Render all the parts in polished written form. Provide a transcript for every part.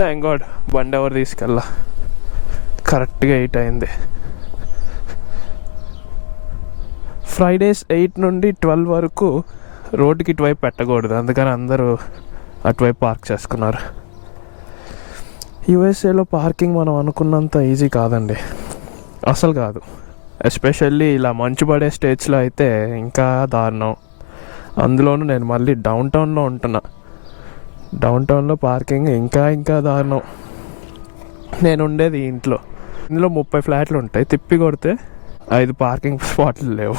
Thank God బండి ఎవరు తీసుకెళ్ళా. కరెక్ట్గా 8 అయింది. ఫ్రైడేస్ 8 నుండి 12 వరకు రోడ్డుకి ఇటువైపు పెట్టకూడదు, అందుకని అందరూ అటువైపు పార్క్ చేసుకున్నారు. యూఎస్ఏలో పార్కింగ్ మనం అనుకున్నంత ఈజీ కాదండి, అసలు కాదు. ఎస్పెషల్లీ ఇలా మంచు పడే స్టేట్స్లో అయితే ఇంకా దారుణం. అందులోనూ నేను మళ్ళీ డౌన్ టౌన్లో ఉంటున్నా. డౌన్ టౌన్లో పార్కింగ్ ఇంకా దారుణం. నేను ఉండేది ఇంట్లో, ఇందులో 30 ఫ్లాట్లు ఉంటాయి. తిప్పి కొడితే 5 పార్కింగ్ స్పాట్లు లేవు.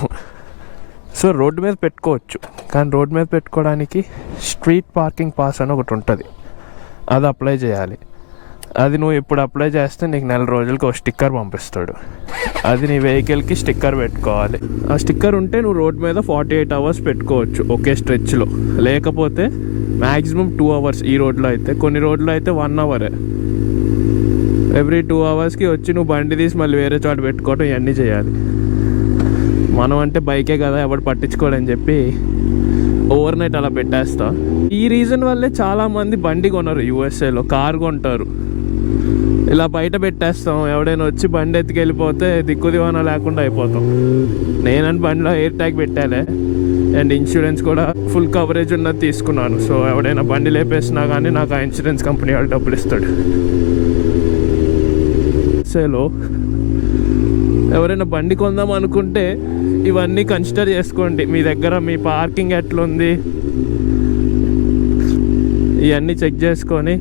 సో రోడ్డు మీద పెట్టుకోవచ్చు, కానీ రోడ్డు మీద పెట్టుకోవడానికి స్ట్రీట్ పార్కింగ్ పాస్ అని ఒకటి ఉంటుంది, అది అప్లై చేయాలి. అది నువ్వు ఇప్పుడు అప్లై చేస్తే నీకు 4 రోజులకి ఒక స్టిక్కర్ పంపిస్తాడు. అది నీ వెహికల్కి స్టిక్కర్ పెట్టుకోవాలి. ఆ స్టిక్కర్ ఉంటే నువ్వు రోడ్ మీద 48 అవర్స్ పెట్టుకోవచ్చు ఒకే స్ట్రెచ్లో. లేకపోతే మ్యాక్సిమం 2 అవర్స్. ఈ రోడ్లో అయితే, కొన్ని రోడ్లో అయితే 1 అవరే. ఎవ్రీ 2 అవర్స్కి వచ్చి నువ్వు బండి తీసి మళ్ళీ వేరే చోట పెట్టుకోవడం, ఇవన్నీ చేయాలి. మనం అంటే బైకే కదా, ఎవడు పట్టించుకోడని చెప్పి ఓవర్ నైట్ అలా పెట్టేస్తా. ఈ రీజన్ వల్లే చాలామంది బండి కొనరు యూఎస్ఏలో, కారు కొంటారు. ఇలా బయట పెట్టేస్తాం, ఎవడైనా వచ్చి బండి ఎత్తుకెళ్ళిపోతే దిక్కు దివానా లేకుండా అయిపోతాం. నేనంటే బండిలో ఎయిర్ ట్యాగ్ పెట్టాలే, అండ్ ఇన్సూరెన్స్ కూడా ఫుల్ కవరేజ్ ఉన్నది తీసుకున్నాను. సో ఎవడైనా బండి లేపేసినా కానీ నాకు ఆ ఇన్సూరెన్స్ కంపెనీ వాళ్ళు డబ్బులు ఇస్తాడు. యూఎస్ఏలో ఎవరైనా బండి కొందాం అనుకుంటే ఇవన్నీ కన్సిడర్ చేసుకోండి. మీ దగ్గర మీ పార్కింగ్ ఎట్లుంది ఇవన్నీ చెక్ చేసుకొని,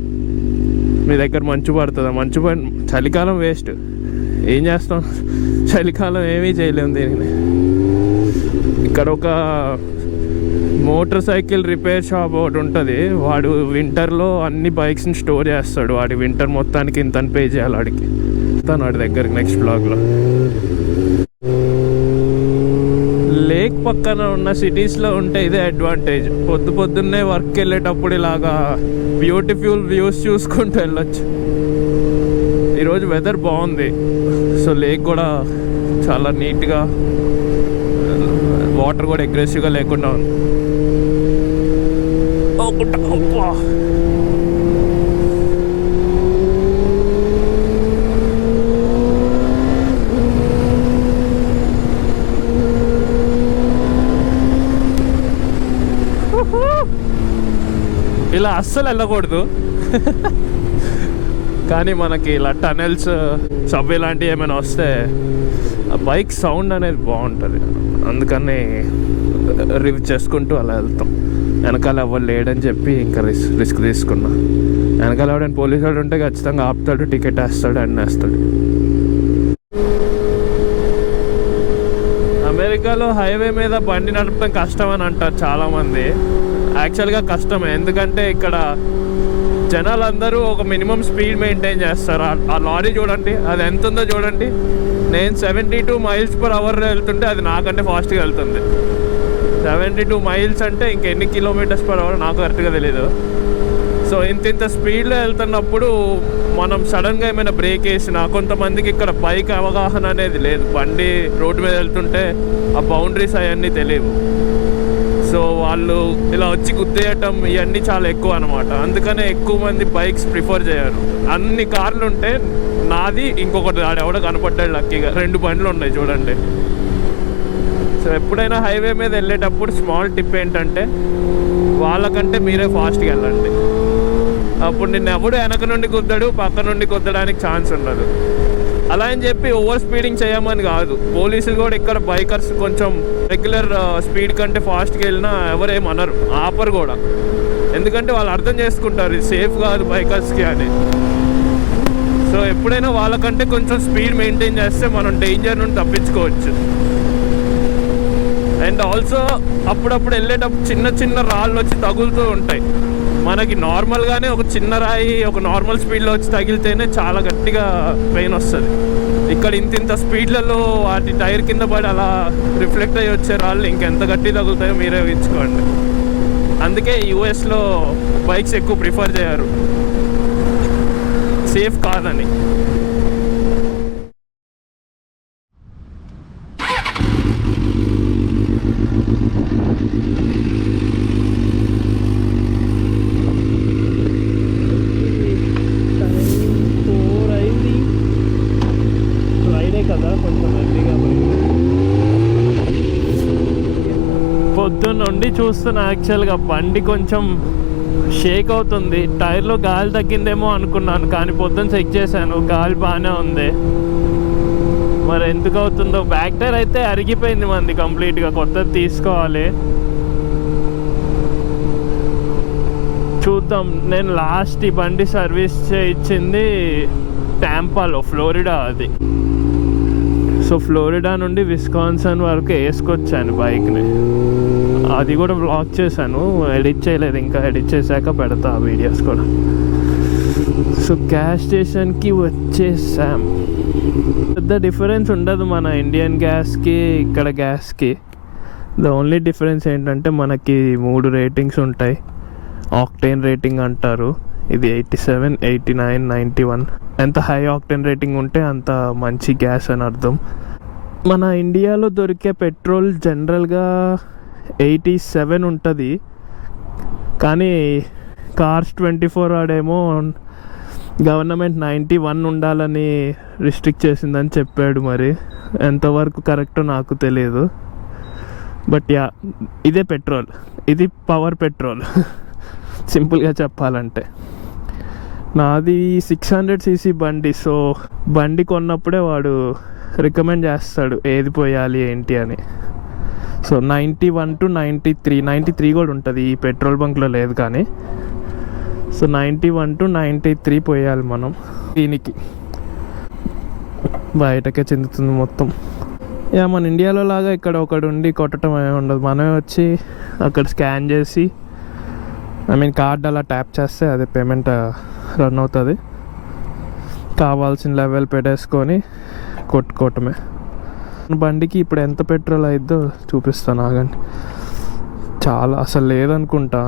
మీ దగ్గర మంచు పడుతుందా, మంచు పడి చలికాలం వేస్ట్, ఏం చేస్తాం, చలికాలం ఏమీ చేయలేము దీనిని. ఇక్కడ ఒక మోటార్ సైకిల్ రిపేర్ షాప్ ఒకటి ఉంటుంది. వాడు వింటర్లో అన్ని బైక్స్ని స్టోర్ చేస్తాడు. వాడి వింటర్ మొత్తానికి ఇంత పే చేయాలి వాడికి. వాడి దగ్గరికి నెక్స్ట్ బ్లాగ్లో. లేక్ పక్కన ఉన్న సిటీస్లో ఉంటే ఇదే అడ్వాంటేజ్. పొద్దున్నే వర్క్కి వెళ్ళేటప్పుడు ఇలాగా బ్యూటిఫుల్ వ్యూస్ చూసుకుంటూ వెళ్ళొచ్చు. ఈరోజు వెదర్ బాగుంది, సో లేక్ కూడా చాలా నీట్గా, వాటర్ కూడా అగ్రెసివ్గా లేకుండా ఉంది. ఇలా అస్సలు వెళ్ళకూడదు, కానీ మనకి ఇలా టనెల్స్, సబ్వే లాంటివి ఏమైనా వస్తే బైక్ సౌండ్ అనేది బాగుంటుంది. అందుకని రివ్ చేసుకుంటూ అలా వెళ్తాం. వెనకాల ఎవరు లేడని చెప్పి ఇంకా రిస్క్ తీసుకున్నా. వెనకాల ఎవడైనా పోలీసు వాడు ఉంటే ఖచ్చితంగా ఆపుతాడు, టికెట్ వేస్తాడు, అన్నీ వేస్తాడు. అమెరికాలో హైవే మీద బండి నడపడం కష్టం అని అంటారు చాలామంది. యాక్చువల్గా కష్టమే, ఎందుకంటే ఇక్కడ జనాలందరూ ఒక మినిమం స్పీడ్ మెయింటైన్ చేస్తారు. ఆ లారీ చూడండి, అది ఎంత ఉందో చూడండి. నేను 72 మైల్స్ పర్ అవర్ వెళ్తుంటే అది నాకంటే ఫాస్ట్గా వెళ్తుంది. 72 మైల్స్ అంటే ఇంకెన్ని కిలోమీటర్స్ పర్ అవర్ నాకు కరెక్ట్గా తెలీదు. సో ఇంత స్పీడ్లో వెళ్తున్నప్పుడు మనం సడన్గా ఏమైనా బ్రేక్ వేసినా, కొంతమందికి ఇక్కడ బైక్ అవగాహన అనేది లేదు. బండి రోడ్డు మీద వెళ్తుంటే ఆ బౌండరీస్ అవన్నీ తెలియవు. సో వాళ్ళు ఇలా వచ్చి గుద్దేయటం ఇవన్నీ చాలా ఎక్కువ అనమాట. అందుకనే ఎక్కువ మంది బైక్స్ ప్రిఫర్ చేయరు. అన్ని కార్లు ఉంటే నాది ఇంకొకటి ఎవడో కనపడ్డాడు లక్కీగా, 2 బండ్లు ఉన్నాయి చూడండి. సో ఎప్పుడైనా హైవే మీద వెళ్ళేటప్పుడు స్మాల్ టిప్ ఏంటంటే, వాళ్ళకంటే మీరే ఫాస్ట్గా వెళ్ళండి. అప్పుడు నిన్ను ఎవడు వెనక నుండి గుద్దాడు, పక్క నుండి గుద్దడానికి ఛాన్స్ ఉండదు. అలా అని చెప్పి ఓవర్ స్పీడింగ్ చేయమని కాదు. పోలీసులు కూడా ఇక్కడ బైకర్స్ కొంచెం రెగ్యులర్ స్పీడ్ కంటే ఫాస్ట్గా వెళ్ళినా ఎవరేమనరు, ఆపరు కూడా. ఎందుకంటే వాళ్ళు అర్థం చేసుకుంటారు ఇది సేఫ్ కాదు బైకర్స్కి అని. సో ఎప్పుడైనా వాళ్ళకంటే కొంచెం స్పీడ్ మెయింటైన్ చేస్తే మనం డేంజర్ నుండి తప్పించుకోవచ్చు. అండ్ ఆల్సో అప్పుడప్పుడు వెళ్ళేటప్పుడు చిన్న రాళ్ళు వచ్చి తగులుతూ ఉంటాయి. మనకి నార్మల్గానే ఒక చిన్న రాయి ఒక నార్మల్ స్పీడ్లో వచ్చి తగిలితేనే చాలా గట్టిగా పెయిన్ వస్తుంది. ఇక్కడ ఇంత స్పీడ్లలో వాటి టైర్ కింద పడి అలా రిఫ్లెక్ట్ అయ్యి వచ్చే రాళ్ళు ఇంకెంత గట్టి తగులుతాయో మీరే ఊహించుకోండి. అందుకే యూఎస్లో బైక్స్ ఎక్కువ ప్రిఫర్ చేయరు, సేఫ్ కాదని. చూస్తున్నా యాక్చువల్గా బండి కొంచెం షేక్ అవుతుంది. టైర్లో గాలి తగ్గిందేమో అనుకున్నాను, కానీ పొద్దున్న చెక్ చేశాను గాలి బాగానే ఉంది. మరి ఎందుకు అవుతుందో. బ్యాక్ టైర్ అయితే అరిగిపోయింది మంది కంప్లీట్గా, కొత్తది తీసుకోవాలి. చూద్దాం. నేను లాస్ట్ ఈ బండి సర్వీస్ చేయించింది టాంపాలో, ఫ్లోరిడా అది. సో ఫ్లోరిడా నుండి విస్కాన్సన్ వరకు వేసుకొచ్చాను బైక్ని. అది కూడా బ్లాక్ చేశాను, ఎడిట్ చేయలేదు, ఇంకా ఎడిట్ చేశాక పెడతా ఆ వీడియోస్ కూడా. సో గ్యాస్ స్టేషన్కి వచ్చేసాం. పెద్ద డిఫరెన్స్ ఉండదు మన ఇండియన్ గ్యాస్కి ఇక్కడ గ్యాస్కి. ద ఓన్లీ డిఫరెన్స్ ఏంటంటే మనకి 3 రేటింగ్స్ ఉంటాయి. ఆక్టేన్ రేటింగ్ అంటారు. ఇది 87, 89, 91. ఎంత హై ఆక్టేన్ రేటింగ్ ఉంటే అంత మంచి గ్యాస్ అని అర్థం. మన ఇండియాలో దొరికే పెట్రోల్ జనరల్గా 87 ఉంటుంది, కానీ కార్స్ 24 ఆడేమో గవర్నమెంట్ 91 ఉండాలని రిస్ట్రిక్ట్ చేసిందని చెప్పాడు. మరి ఎంతవరకు కరెక్టో నాకు తెలియదు. బట్ యా, ఇదే పెట్రోల్, ఇది పవర్ పెట్రోల్ సింపుల్గా చెప్పాలంటే. నాది 600cc బండి. సో బండి కొన్నప్పుడే వాడు రికమెండ్ చేస్తాడు ఏది పోయాలి ఏంటి అని. సో 91 to 93 కూడా ఉంటుంది, ఈ పెట్రోల్ బంక్లో లేదు కానీ. సో 91 to 93 పోయాలి మనం. దీనికి బయటకే చెందుతుంది మొత్తం. యా, మన ఇండియాలో లాగా ఇక్కడ ఒకడు ఉండి కొట్టడం ఏమి ఉండదు. మనమే వచ్చి అక్కడ స్కాన్ చేసి, కార్డ్ అలా ట్యాప్ చేస్తే అదే పేమెంట్ రన్ అవుతుంది. కావాల్సిన లెవెల్ పెట్టేసుకొని కొట్టుకోవటమే. బండికి ఇప్పుడు ఎంత పెట్రోల్ అయిద్దో చూపిస్తాను, ఆగండి. చాలా అసలు లేదనుకుంటా.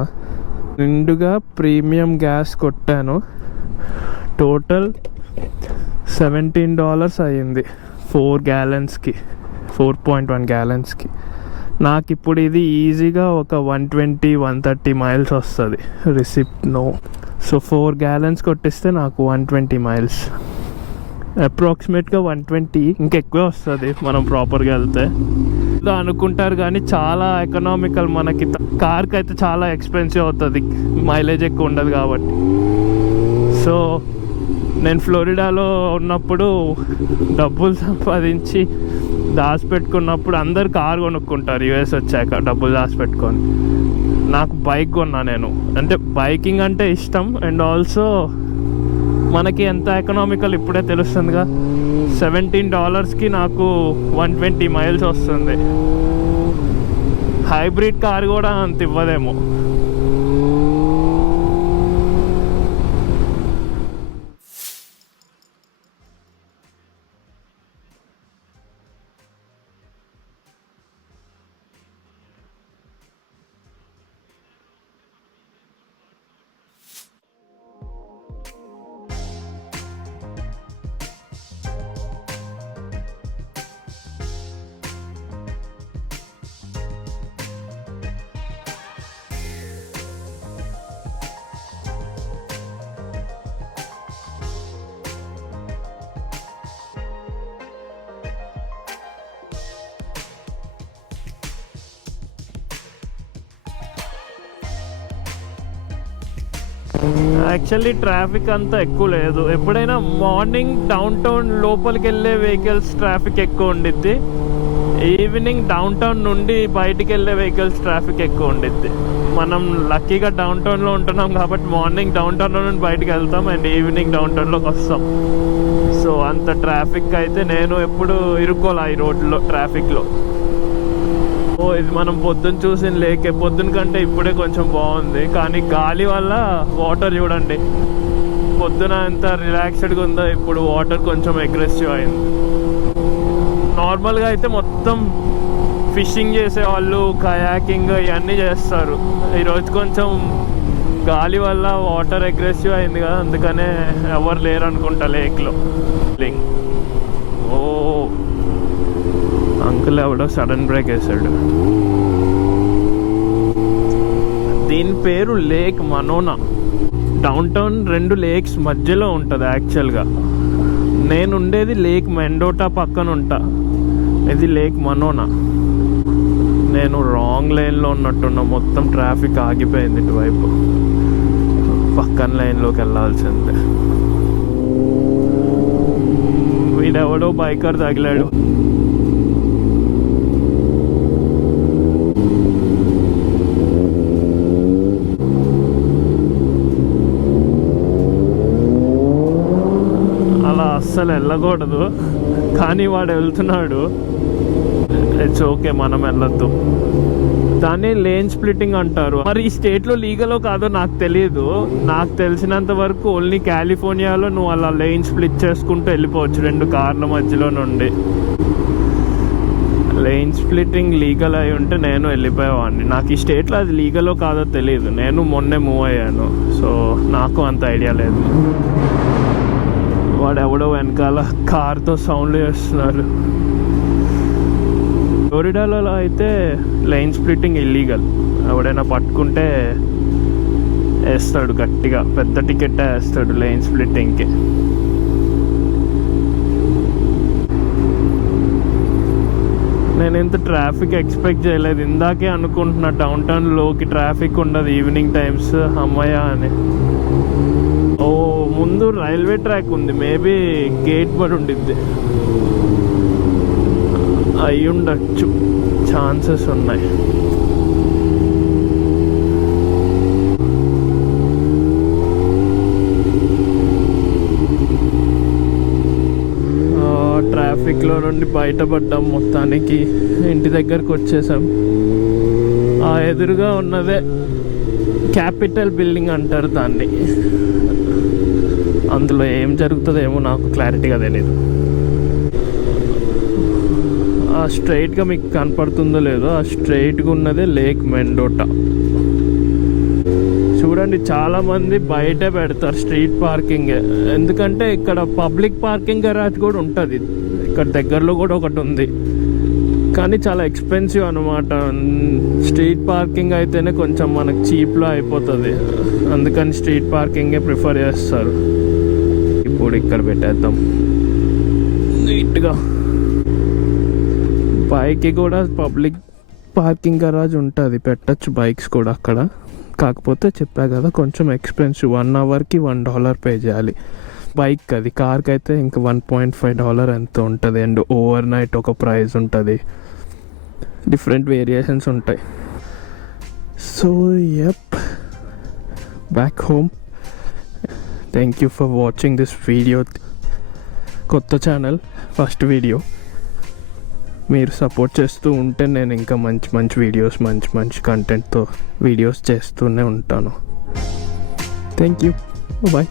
నిండుగా ప్రీమియం గ్యాస్ కొట్టాను. టోటల్ $17 అయ్యింది 4 gallonsకి, 4.1 gallonsకి. నాకు ఇప్పుడు ఇది ఈజీగా ఒక 120-130 miles వస్తుంది. Receipt no. సో 4 gallons కొట్టిస్తే నాకు 120 miles, అప్రాక్సిమేట్గా 120, ఇంకెక్కువే వస్తుంది మనం ప్రాపర్గా వెళ్తే. ఇలా అనుకుంటారు కానీ చాలా ఎకనామికల్. మనకి కార్కి అయితే చాలా ఎక్స్పెన్సివ్ అవుతుంది, మైలేజ్ ఎక్కువ ఉండదు కాబట్టి. సో నేను ఫ్లోరిడాలో ఉన్నప్పుడు డబ్బులు సంపాదించి దాచిపెట్టుకున్నప్పుడు అందరు కారు కొనుక్కుంటారు యూఎస్ వచ్చాక డబ్బులు దాచిపెట్టుకొని. నాకు బైక్ కొన్నా నేను. అంటే బైకింగ్ అంటే ఇష్టం, అండ్ ఆల్సో మనకి ఎంత ఎకనామికల్ ఇప్పుడే తెలుస్తుందిగా. $17కి నాకు 120 miles వస్తుంది. హైబ్రిడ్ కార్ కూడా అంత ఇవ్వదేమో. యాక్చువల్లీ ట్రాఫిక్ అంతా ఎక్కువ లేదు. ఎప్పుడైనా మార్నింగ్ డౌన్ టౌన్ లోపలికి వెళ్ళే వెహికల్స్ ట్రాఫిక్ ఎక్కువ ఉండిద్ది. ఈవినింగ్ డౌన్ టౌన్ నుండి బయటికి వెళ్ళే వెహికల్స్ ట్రాఫిక్ ఎక్కువ ఉండిద్ది. మనం లక్కీగా డౌన్ టౌన్లో ఉంటున్నాం కాబట్టి మార్నింగ్ డౌన్ టౌన్లో నుండి బయటికి వెళ్తాం, అండ్ ఈవినింగ్ డౌన్ టౌన్లోకి వస్తాం. సో అంత ట్రాఫిక్ అయితే నేను ఎప్పుడు ఇరుక్కోలే ఈ రోడ్లో ట్రాఫిక్లో. ఓ, ఇది మనం పొద్దున్న చూసిన లేకే. పొద్దున కంటే ఇప్పుడే కొంచెం బాగుంది, కానీ గాలి వల్ల వాటర్ చూడండి, పొద్దున ఎంత రిలాక్స్డ్గా ఉందో ఇప్పుడు వాటర్ కొంచెం అగ్రెసివ్ అయింది. నార్మల్గా అయితే మొత్తం ఫిషింగ్ చేసేవాళ్ళు, కయాకింగ్ ఇవన్నీ చేస్తారు. ఈరోజు కొంచెం గాలి వల్ల వాటర్ అగ్రెసివ్ అయింది కదా, అందుకనే ఎవరు లేరు అనుకుంటా లేక్లో. ఓ, అంకుల్ ఎవడో సడన్ బ్రేక్ వేసాడు. దీని పేరు లేక్ మనోనా. డౌన్ టౌన్ 2 లేక్స్ మధ్యలో ఉంటుంది యాక్చువల్గా. నేను ఉండేది లేక్ మెండోటా పక్కన ఉంటా. ఇది లేక్ మనోనా. నేను రాంగ్ లైన్లో ఉన్నట్టున్నా, మొత్తం ట్రాఫిక్ ఆగిపోయింది ఇటువైపు, పక్కన లైన్లోకి వెళ్ళాల్సిందే. వీడెవడో బైకర్ తగిలాడు. అలా అస్సలు వెళ్ళకూడదు, కానీ వాడు వెళ్తున్నాడు. ఇట్స్ ఓకే, మనం వెళ్ళొద్దు. దాన్ని లేన్ స్ప్లిట్టింగ్ అంటారు. మరి ఈ స్టేట్లో లీగలో కాదో నాకు తెలియదు. నాకు తెలిసినంత వరకు ఓన్లీ కాలిఫోర్నియాలో నువ్వు అలా లేన్ స్ప్లిట్ చేసుకుంటూ వెళ్ళిపోవచ్చు 2 కార్ల మధ్యలో నుండి. లేన్ స్ప్లిట్టింగ్ లీగల్ అయి ఉంటే నేను వెళ్ళిపోయేవాడిని. నాకు ఈ స్టేట్లో అది లీగలో కాదో తెలియదు, నేను మొన్నే మూవ్ అయ్యాను, సో నాకు అంత ఐడియా లేదు. వాడు ఎవడో వెనకాల కార్తో సౌండ్లు చేస్తున్నారు. ఫ్లోరిడాలో అయితే లైన్ స్ప్లిట్టింగ్ ఇల్లీగల్. ఎవడైనా పట్టుకుంటే వేస్తాడు గట్టిగా, పెద్ద టికెట్ వేస్తాడు లైన్ స్ప్లిట్టింగ్కి. నేను ఇంత ట్రాఫిక్ ఎక్స్పెక్ట్ చేయలేదు. ఇందాకే అనుకుంటున్నా డౌన్ టౌన్లోకి ట్రాఫిక్ ఉండదు ఈవినింగ్ టైమ్స్, అమ్మయ్య అని. ఓ ముందు రైల్వే ట్రాక్ ఉంది, మేబీ గేట్ పడి ఉండిద్ది, అయి ఉండొచ్చు, ఛాన్సెస్ ఉన్నాయి. ట్రాఫిక్లో నుండి బయటపడ్డాం, మొత్తానికి ఇంటి దగ్గరకు వచ్చేసాం. ఆ ఎదురుగా ఉన్నదే క్యాపిటల్ బిల్డింగ్ అంటారు దాన్ని. అందులో ఏం జరుగుతుందేమో నాకు క్లారిటీగా తెలీదు. ఆ స్ట్రైట్గా మీకు కనపడుతుందో లేదో, ఆ స్ట్రైట్గా ఉన్నదే లేక్ మెండోటా. చూడండి, చాలామంది బయటే పెడతారు స్ట్రీట్ పార్కింగ్, ఎందుకంటే ఇక్కడ పబ్లిక్ పార్కింగ్ గరాజ్ కూడా ఉంటుంది, ఇక్కడ దగ్గరలో కూడా ఒకటి ఉంది, కానీ చాలా ఎక్స్పెన్సివ్ అనమాట. స్ట్రీట్ పార్కింగ్ అయితేనే కొంచెం మనకు చీప్లో అయిపోతుంది, అందుకని స్ట్రీట్ పార్కింగే ప్రిఫర్ చేస్తారు. ఇప్పుడు ఇక్కడ పెట్టేద్దాం నీట్గా. బైక్కి కూడా పబ్లిక్ పార్కింగ్ గరాజ్ ఉంటుంది, పెట్టచ్చు బైక్స్ కూడా అక్కడ. కాకపోతే చెప్పా కదా కొంచెం ఎక్స్పెన్సివ్, 1 అవర్కి $1 పే చేయాలి బైక్. అది కార్కి అయితే ఇంకా $1.5 ఎంత ఉంటుంది. అండ్ ఓవర్ నైట్ ఒక ప్రైస్ ఉంటుంది, డిఫరెంట్ వేరియేషన్స్ ఉంటాయి. So yup, back home. Thank you for watching this video. కొత్త ఛానల్, ఫస్ట్ వీడియో. మీరు సపోర్ట్ చేస్తూ ఉంటే నేను ఇంకా మంచి మంచి వీడియోస్, మంచి మంచి కంటెంట్తో వీడియోస్ చేస్తూనే ఉంటాను. Thank you, bye.